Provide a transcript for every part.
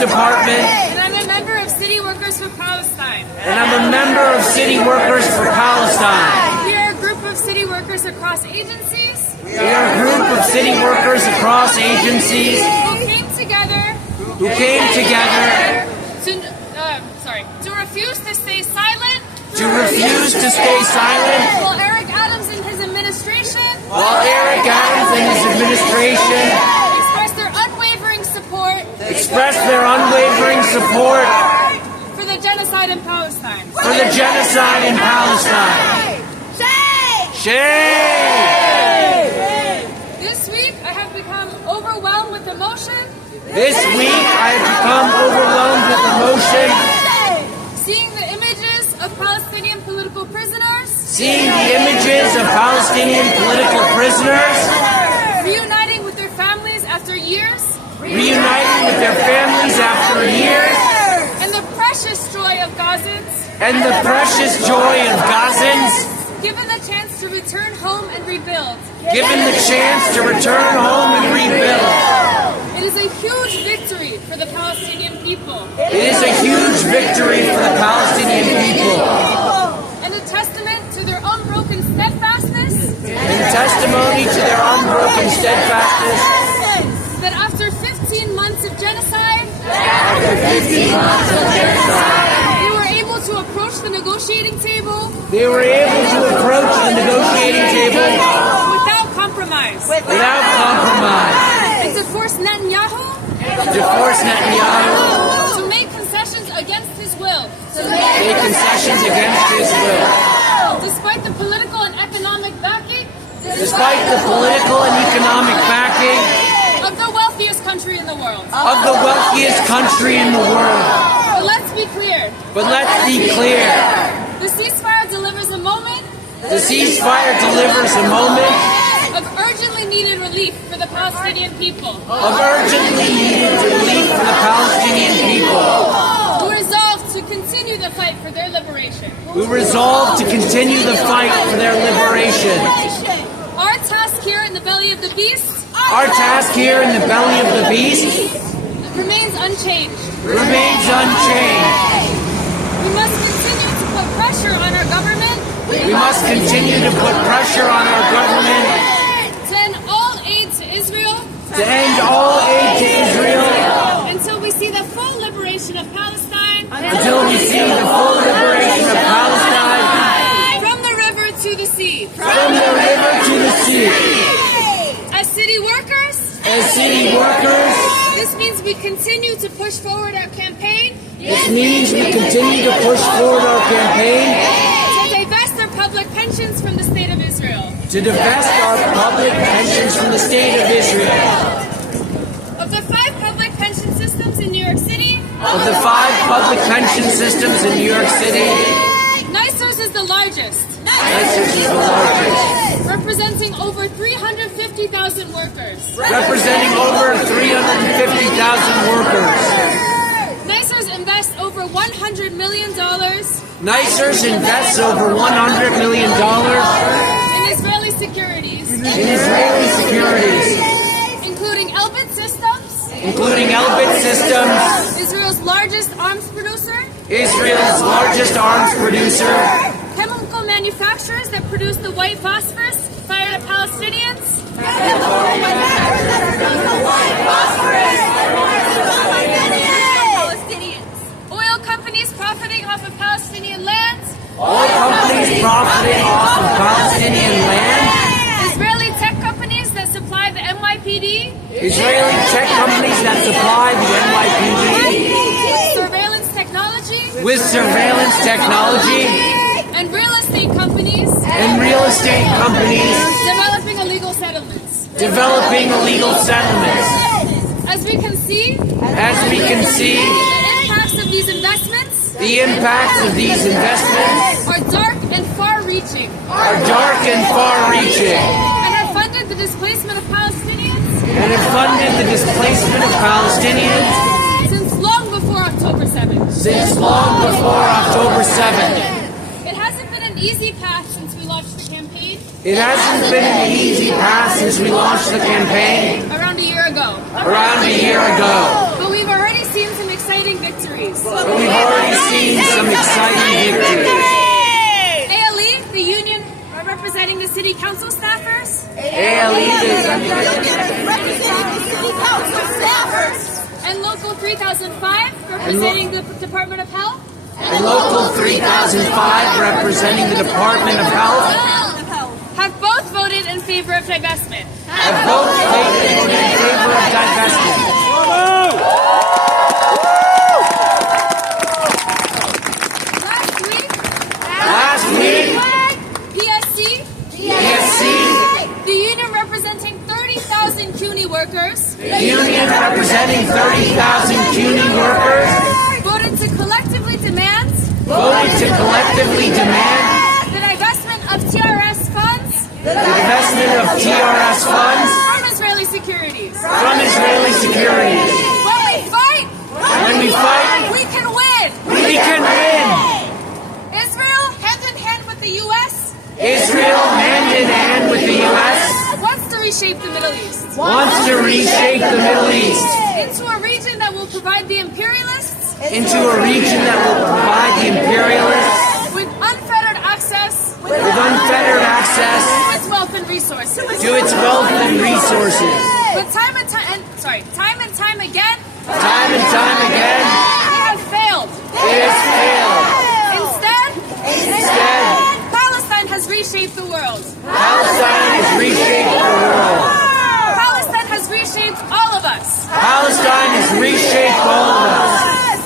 Department. And I'm a member of City Workers for Palestine. And I'm a member of City Workers for Palestine. We are a group of city workers across agencies. We are a group of city workers across agencies Who came together to refuse to stay silent. While Eric Adams and his administration expressed their unwavering support for the genocide in Palestine. Shame! This week I have become overwhelmed with emotion. Seeing the images of Palestinian political prisoners. Reuniting with their families after years. And the precious joy of Gazans. Given the chance to return home and rebuild. It is a huge victory for the Palestinian people. And a testament to their unbroken steadfastness. That after 15 months of genocide, they were able to approach the negotiating table without compromise. And to force Netanyahu to make concessions against his will. Despite the political and economic backing of the wealthiest country in the world. But let's be clear. The ceasefire delivers a moment of urgently needed relief for the Palestinian people. Who resolve to continue the fight for their liberation. Our task here in the belly of the beast remains unchanged. We must continue to put pressure on our government. To end all aid to Israel. Until we see the full liberation of Palestine. From the river to the sea. As city workers. This means we continue to push forward our campaign. To divest our public pensions from the state of Israel. Of the 5 public pension systems in New York City. NYSERS is the largest. Representing over 350,000 workers. NYSERS invests over $100 million. In Israeli securities. Including Elbit Systems. Israel's largest arms producer. Chemical manufacturers that produce the white phosphorus fired at Palestinians. Oil companies profiting off of Palestinian lands. Israeli tech companies that supply the NYPD. With surveillance technology. And real estate companies. Developing illegal settlements. As we can see, the impacts of these investments are dark and far-reaching. And have funded the displacement of Palestinians. Since long before October 7th. It hasn't been an easy path since we launched the campaign. Around a year ago. But we've already seen some victories. But we've already seen some exciting victories. ALE, the union representing the city council staffers. ALE And Local 3005, representing the Department of Health. and Local 3005, representing the Department of Health, Have both voted in favor of divestment. have both voted in favor of divestment. Last week, Last week, PSC, PSC, the union representing 30,000 CUNY workers, the union representing 30,000 CUNY workers, voted to collectively demand the divestment of TRS funds the divestment of TRS funds from Israeli securities. from Israeli securities. When we fight, We we can win. can win. Israel, hand in hand with the U.S., Israel, hand in hand with the U.S., wants to reshape the Middle East wants to reshape the Middle East into a region that will provide the imperialists into a region that will provide the imperialists with unfettered access with unfettered access to its wealth and resources. to its wealth and resources. But time and time again, Time and time again, they have failed. it has failed. Instead, Palestine has reshaped the world. Palestine has reshaped the world. Palestine has reshaped all of us. Palestine has reshaped all of us.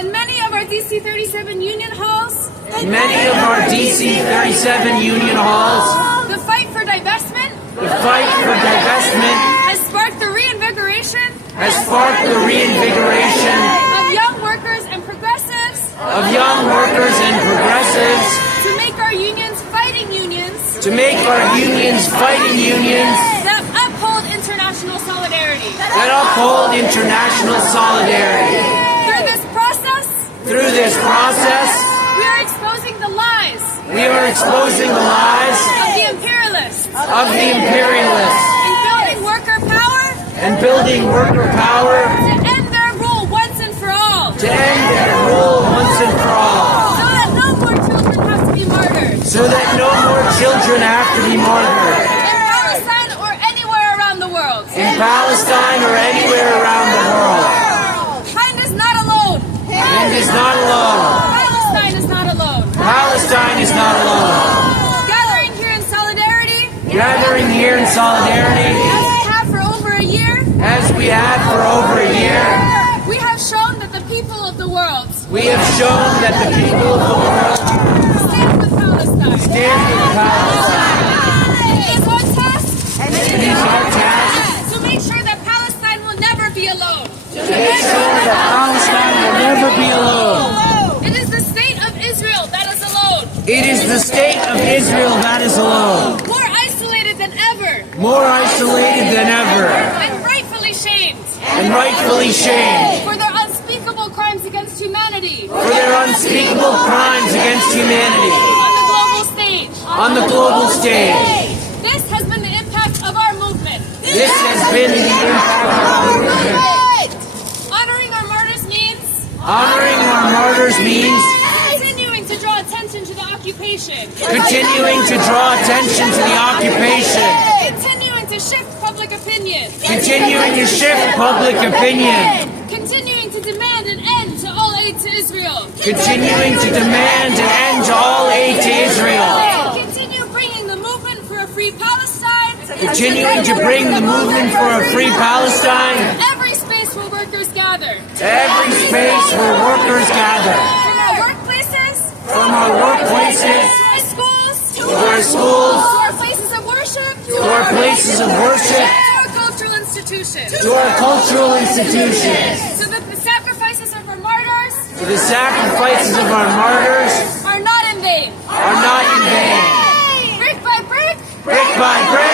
In many of our DC 37 union halls, In many of our DC 37 union halls, the fight for divestment the fight for divestment has sparked the reinvigoration has sparked the reinvigoration of young workers and progressives of young workers and progressives to make our unions fighting unions to make our unions fighting unions that uphold international solidarity. that uphold international solidarity. Through this process, Through this process, we are exposing the lies we are exposing the lies of the imperialists of the imperialists and building worker power and building worker power to end their rule once and for all, to end their rule once and for all, so that no more children have to be martyred so that no more children have to be martyred in Palestine or anywhere around the world. in Palestine or anywhere around the world. Hind is not alone. Hind is not alone. Palestine is not alone. Palestine is not alone. Gathering here in solidarity, Gathering here in solidarity, as we have for over a year, as we have for over a year, we have shown that the people of the world we have shown that the people of the world stand with Palestine. stand with Palestine. It is our task It is our task to make sure that Palestine will never be alone. to make sure that Palestine will never be alone. It is the state of Israel that is alone, It is the state of Israel that is alone, more isolated than ever, more isolated than ever, and rightfully shamed and rightfully shamed for their unspeakable crimes against humanity for their unspeakable crimes against humanity on the global stage. on the global stage. This has been the impact of our movement. This has been the impact of our movement. Honoring our martyrs means Honoring our martyrs means continuing to draw attention to the occupation, continuing to draw attention to the occupation, continuing to shift public opinion, continuing to shift public opinion, continuing to demand an end to all aid to Israel, continuing to demand an end to all aid to Israel, continue bringing the movement for a free Palestine, continuing to bring the movement for a free Palestine every space where workers gather, to every space where workers gather, from our workplaces, from our workplaces, to our schools, to our schools, to our places of worship, to our places of worship, to our cultural institutions, to our cultural institutions, so that the sacrifices of our martyrs to the sacrifices of our martyrs are not in vain. are not in vain. Brick by brick, Brick by brick,